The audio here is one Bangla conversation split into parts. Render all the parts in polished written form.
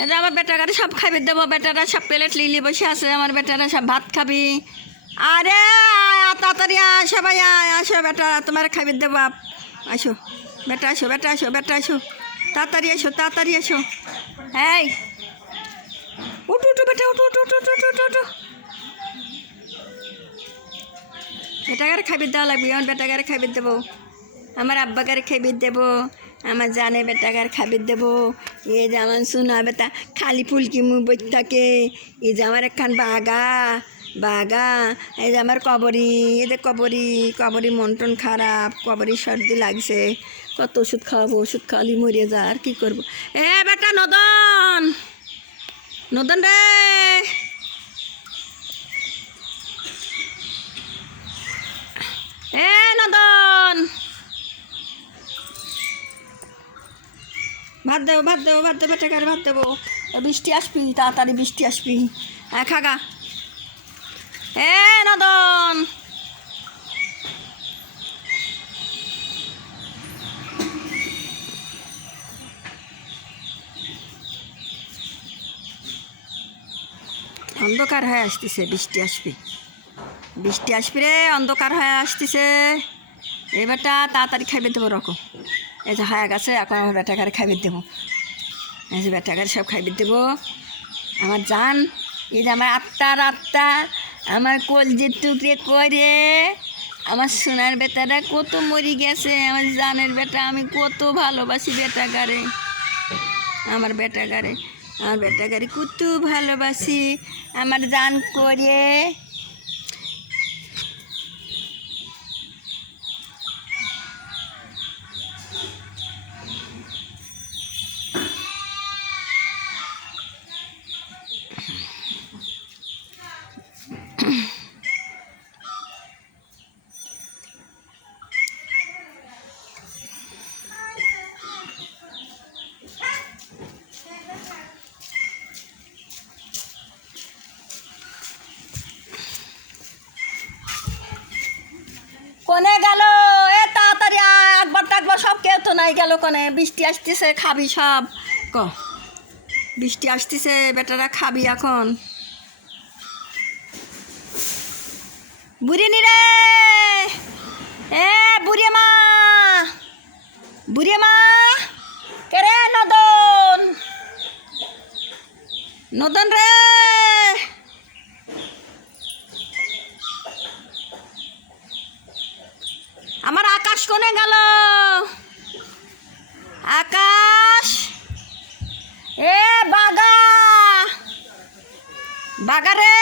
এই যে আমার বেটাকারে সব খাইবে দেবো, বেটারা সব প্লেট লিলি বসে আছে, আমার বেটারা সব ভাত খাবি। আরে তাড়াতাড়ি আসো ভাই, আসো বেটা, তোমার খাইবে দেবো। আসো বেটা, আসো বেটা, আসো বেটা, আসো তাড়াতাড়ি, আসো তাড়াতাড়ি, আসো। এই উঠো উঠো বেটা, উঠো উঠো উঠো উঠো উঠো উঠো। বেটাকারে খাইবে দেওয়া লাগবে, আমার বেটাকারে খাইবে দেবো, আমার আব্বাকারে খাইবে দেবো, আমার জানে বেটাকার খাইবে দেবো। এই যে আমার শোনা বেটা খালি ফুলকি মুখ বই থাকে, এই যে আমার একখান বাগা বাগা, এই যে আমার কবরি, এই যে কবরি কবরি মন টন খারাপ, কবরি সর্দি লাগছে, কত ওষুধ খাওয়াবো, ওষুধ খাওয়ালি মরে যা, আর কী করবো। এ বেটা নদন, নদন রে, এ নদন, ভাত দেবো ভাত দেবো ভাত দেবো, বেটাকারে ভাত দেবো। বৃষ্টি আসবি, তাড়াতাড়ি বৃষ্টি আসবি। হ্যাঁ খাগা। এ নদন, অন্ধকার হয়ে আসতেছে, বৃষ্টি আসবি, বৃষ্টি আসবি রে, অন্ধকার হয়ে আসতেছে। এবারটা তাড়াতাড়ি খাইবে দেবো রকম। এই যে হয়ে গেছে, এখন আমার বেটাকারে খাইবে দেবো, এই যে বেটাকারে সব খাইবে দেবো। আমার জান, এই যে আমার আত্মার আত্মা, আমার কলজির টুকরে করে, আমার সোনার বেটাটা কত মরি গেছে, আমার জানের বেটা, আমি কত ভালোবাসি বেটাকারে, আমার বেটাকারে, আমার বেটাকারে কত ভালোবাসি, আমার জান করে। কোনে গেল? এ তাড়াতাড়ি একবার টাকবার, সব কেউ তো নাই গেল কোনে? বৃষ্টি আসতেছে, খাবি সব ক, বৃষ্টি আসতেছে, বেটারা খাবি এখন। বুড়ি নি রে, এ বুড়ি মা, বুড়ি মা, কে রে? নদন, নদন রে, আমার আকাশ কোনে গেল? আকাশ, এ বাগা, বাগা রে,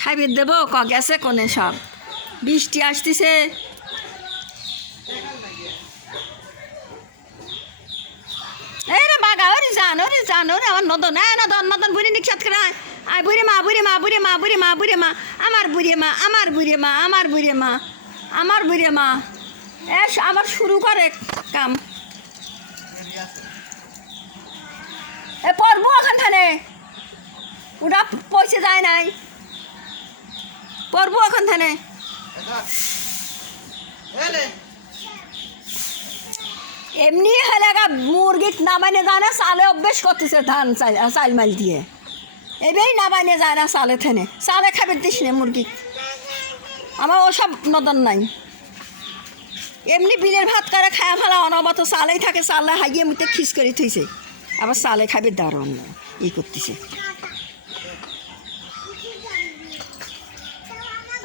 খাইবে দেবো ক, গেছে কোনে সব? বৃষ্টি আসতেছে, এই রে বাগা, ওরে জান, ওরে জান, ওরে আমার নদন, নদন নদন, বুড়ি নিক্ষাত করে আয়, বুড়ি মা বুড়ি মা বুড়ি মা বুড়ি মা বুড়ি মা, আমার বুড়ি মা, আমার বুড়ি মা, আমার বুড়ি মা, আমার বুড়ি মা। আবার শুরু করে কাম। এ পড়বো ওখান থানে, ওটা পয়সা যায় নাই, পড়বো ওখান থানে। এমনি হলে মুরগি নামাইনে যায় না, চালে অভ্যেস করতেছে ধান চাল মাল দিয়ে, এবেই নামাইনে যায় না চালে থেনে, চালে খাবে দিস নে মুরগি। আমার ওসব নদন নাই, এমনি বিলের ভাত করে খায়া ফেলা অনবত চালেই থাকে, চালে হাইয়ে মুতে খিস করে থইছে, আবার চালে খাবে দারুণ ই করতেছে।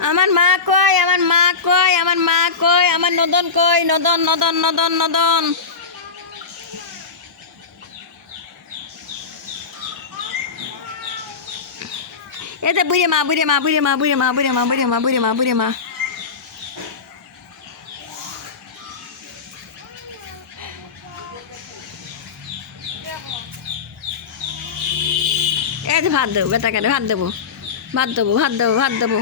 আমার মা কই, আমার মা কই, আমার মা কই, আমার নদন কই, নদন নদন নদন নদন। এই যে বুড়ি মা বুড়ি মা বুড়ি মা বুড়ি মা বুড়ি মা বুড়ি মা বুড়ি মা বুড়ি মা, এই যে ভাত দেবো, বেটাকে ভাত দেবো, ভাত দেবো, ভাত দেবো, ভাত দেবো।